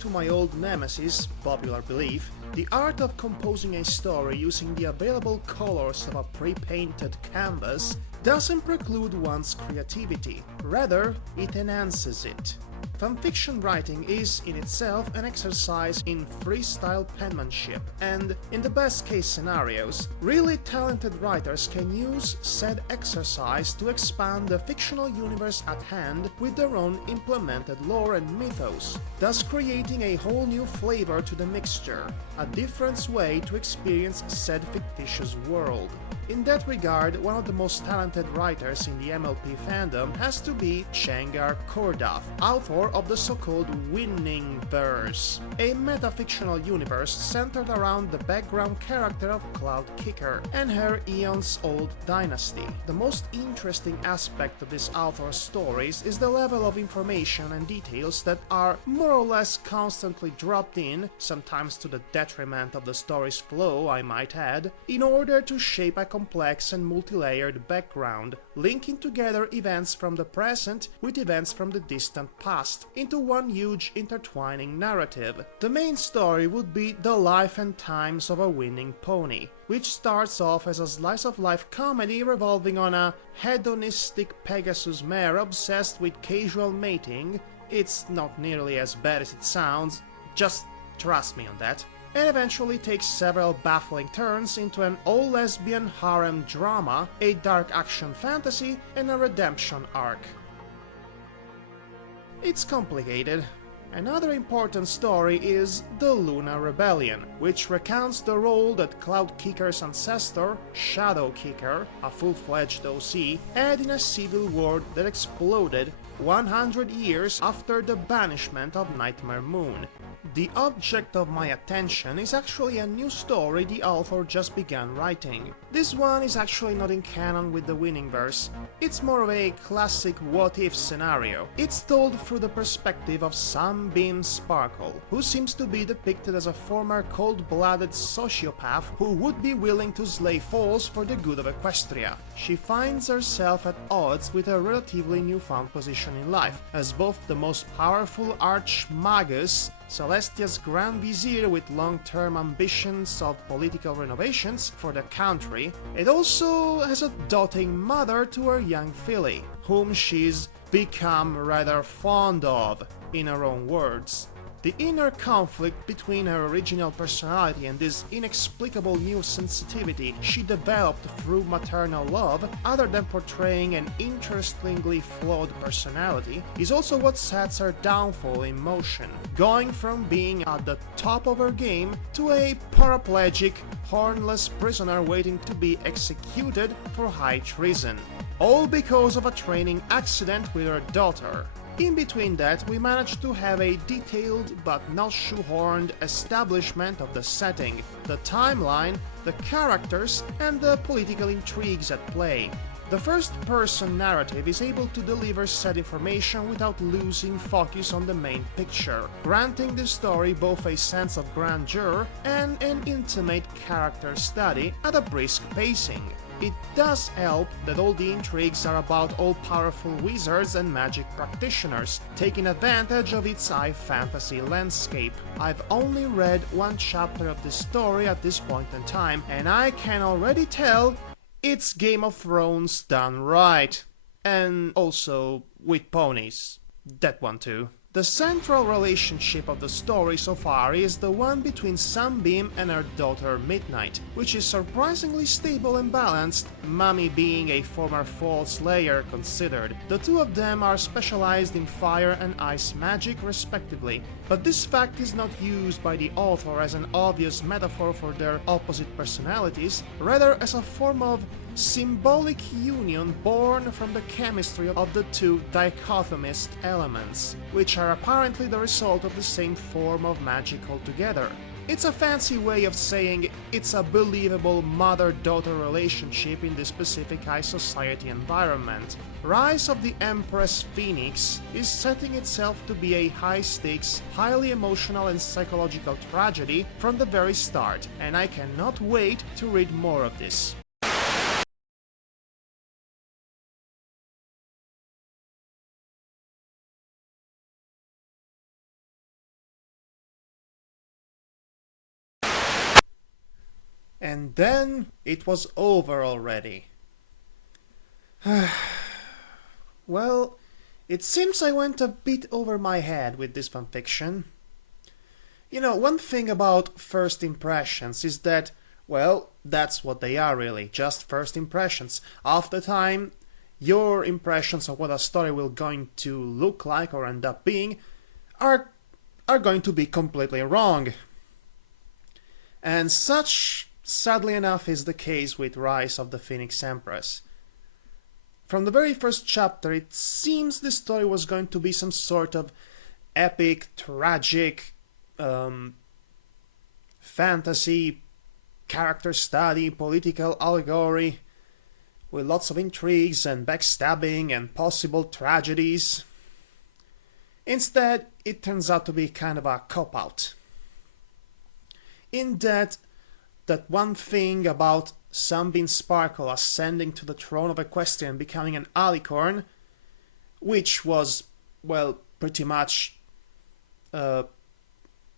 to my old nemesis, popular belief, the art of composing a story using the available colors of a pre-painted canvas doesn't preclude one's creativity, rather, it enhances it. Fanfiction writing is, in itself, an exercise in freestyle penmanship, and, in the best case scenarios, really talented writers can use said exercise to expand the fictional universe at hand with their own implemented lore and mythos, thus creating a whole new flavor to the mixture, a different way to experience said fictitious world. In that regard, one of the most talented writers in the MLP fandom has to be Chengar Kordaf, author of the so-called Winning Verse, a metafictional universe centered around the background character of Cloud Kicker and her eons-old dynasty. The most interesting aspect of this author's stories is the level of information and details that are more or less constantly dropped in, sometimes to the detriment of the story's flow, I might add, in order to shape a complex and multi-layered background, linking together events from the present with events from the distant past into one huge intertwining narrative. The main story would be the life and times of a winning pony, which starts off as a slice-of-life comedy revolving on a hedonistic Pegasus mare obsessed with casual mating. It's not nearly as bad as it sounds, just trust me on that, and eventually takes several baffling turns into an all-lesbian harem drama, a dark action fantasy, and a redemption arc. It's complicated. Another important story is the Luna Rebellion, which recounts the role that Cloud Kicker's ancestor, Shadow Kicker, a full-fledged OC, had in a civil war that exploded 100 years after the banishment of Nightmare Moon. The object of my attention is actually a new story the author just began writing. This one is actually not in canon with the Winning Verse, it's more of a classic what-if scenario. It's told through the perspective of Sunbeam Sparkle, who seems to be depicted as a former cold-blooded sociopath who would be willing to slay foes for the good of Equestria. She finds herself at odds with a relatively newfound position in life, as both the most powerful Archmagus, Celestia's Grand Vizier with long-term ambitions of political renovations for the country, and also has a doting mother to her young filly, whom she's become rather fond of, in her own words. The inner conflict between her original personality and this inexplicable new sensitivity she developed through maternal love, other than portraying an interestingly flawed personality, is also what sets her downfall in motion, going from being at the top of her game to a paraplegic, hornless prisoner waiting to be executed for high treason. All because of a training accident with her daughter. In between that, we managed to have a detailed but not shoehorned establishment of the setting, the timeline, the characters, and the political intrigues at play. The first-person narrative is able to deliver said information without losing focus on the main picture, granting the story both a sense of grandeur and an intimate character study at a brisk pacing. It does help that all the intrigues are about all-powerful wizards and magic practitioners, taking advantage of its high fantasy landscape. I've only read one chapter of this story at this point in time, and I can already tell it's Game of Thrones done right. And also with ponies. That one too. The central relationship of the story so far is the one between Sunbeam and her daughter Midnight, which is surprisingly stable and balanced, Mummy being a former Fall Slayer considered. The two of them are specialized in fire and ice magic respectively, but this fact is not used by the author as an obvious metaphor for their opposite personalities, rather as a form of symbolic union born from the chemistry of the two dichotomist elements, which are apparently the result of the same form of magic altogether. It's a fancy way of saying it's a believable mother-daughter relationship in this specific high society environment. Rise of the Empress Phoenix is setting itself to be a high-stakes, highly emotional and psychological tragedy from the very start, and I cannot wait to read more of this. And then it was over already. Well, it seems I went a bit over my head with this fanfiction. You know, one thing about first impressions is that, well, that's what they are really, just first impressions. Half the time, your impressions of what a story will going to look like or end up being are going to be completely wrong. And such, sadly enough, is the case with Rise of the Phoenix Empress. From the very first chapter, it seems the story was going to be some sort of epic, tragic, fantasy, character study, political allegory, with lots of intrigues and backstabbing and possible tragedies. Instead, it turns out to be kind of a cop-out. In that one thing about Sunbeam Sparkle ascending to the throne of Equestria and becoming an alicorn, which was, well, pretty much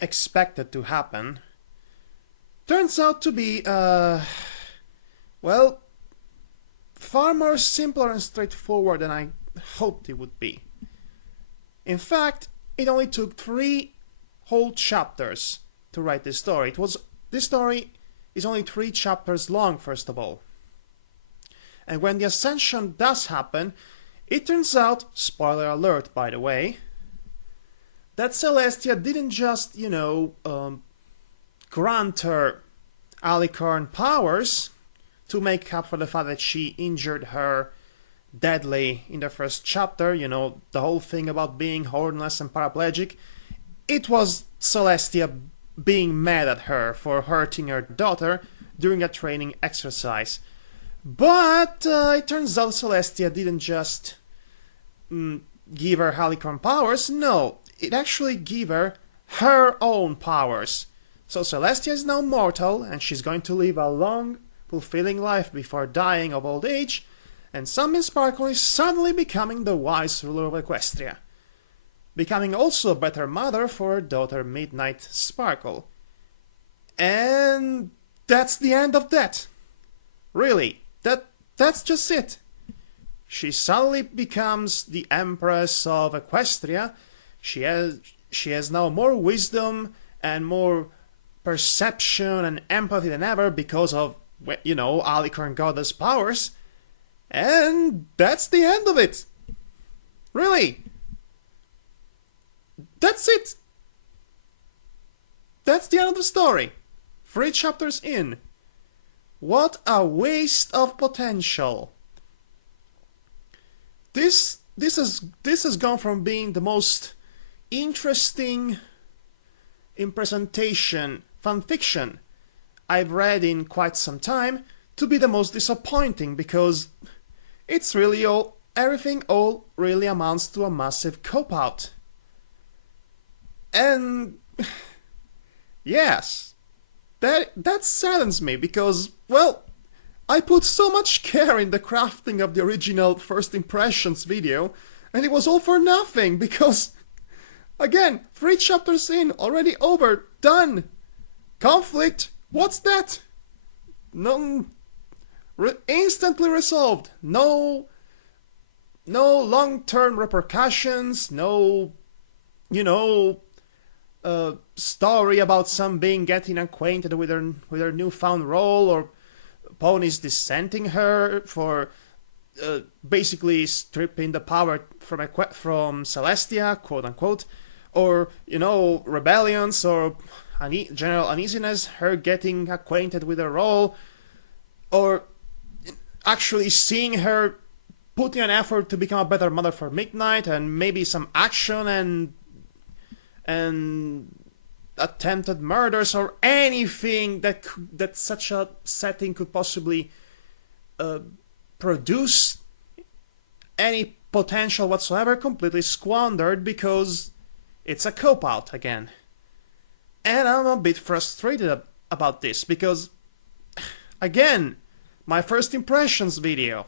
expected to happen, turns out to be, well, far more simpler and straightforward than I hoped it would be. In fact, it only took 3 whole chapters to write this story. This story is only 3 chapters long, first of all. And when the ascension does happen, it turns out, spoiler alert by the way, that Celestia didn't just, grant her alicorn powers to make up for the fact that she injured her deadly in the first chapter, the whole thing about being hornless and paraplegic. It was Celestia being mad at her for hurting her daughter during a training exercise. But it turns out Celestia didn't just give her alicorn powers. No, it actually gave her own powers. So Celestia is now mortal, and she's going to live a long, fulfilling life before dying of old age, and Sunbeam Sparkle is suddenly becoming the wise ruler of Equestria, becoming also a better mother for her daughter Midnight Sparkle. And that's the end of that. Really, that's just it. She suddenly becomes the Empress of Equestria. She has now more wisdom and more perception and empathy than ever because of, Alicorn Goddess powers. And that's the end of it. Really. That's it. That's the end of the story. 3 chapters in. What a waste of potential. This has gone from being the most interesting in presentation fanfiction I've read in quite some time to be the most disappointing, because it's really everything really amounts to a massive cop-out. And yes, that saddens me, because, well, I put so much care in the crafting of the original First Impressions video, and it was all for nothing, because, again, 3 chapters in, already over, done. Conflict, what's that? No, instantly resolved. No long-term repercussions, no, story about Sunbeam getting acquainted with her newfound role, or ponies dissenting her for basically stripping the power from Celestia, quote-unquote, or, rebellions, or general uneasiness, her getting acquainted with her role, or actually seeing her putting an effort to become a better mother for Midnight, and maybe some action and attempted murders, or anything that such a setting could possibly produce any potential whatsoever, completely squandered because it's a cop-out again. And I'm a bit frustrated about this, because, again, my first impressions video.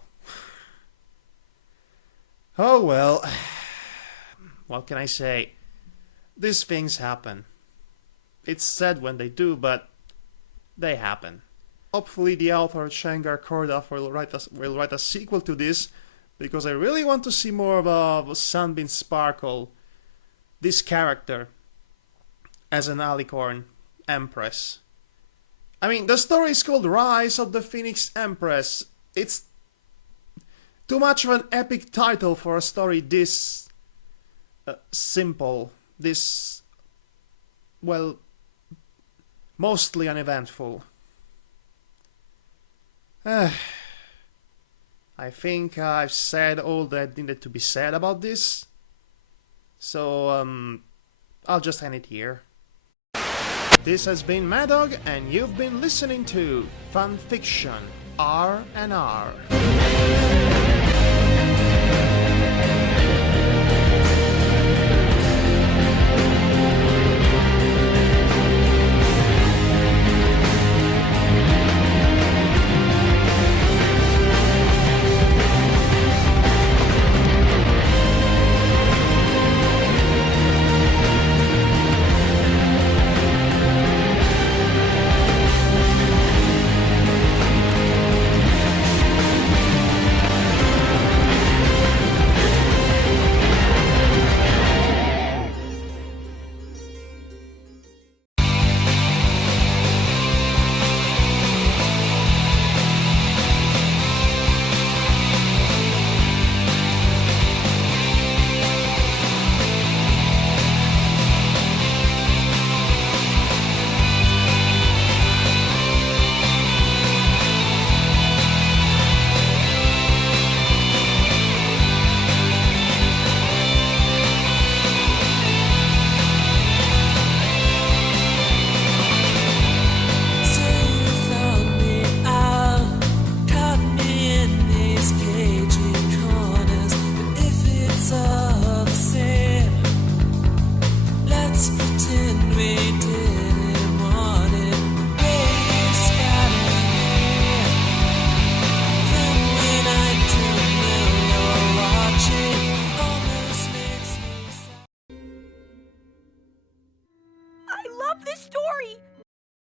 Oh well, what can I say? These things happen. It's sad when they do, but they happen. hopefully the author Shangar Kordov will write a sequel to this, because I really want to see more of Sunbeam Sparkle, this character, as an alicorn Empress. I mean, the story is called Rise of the Phoenix Empress. It's too much of an epic title for a story this simple, this, well, mostly uneventful. I think I've said all that needed to be said about this, so I'll just end it here. This has been Madhog, and you've been listening to Fanfiction R&R.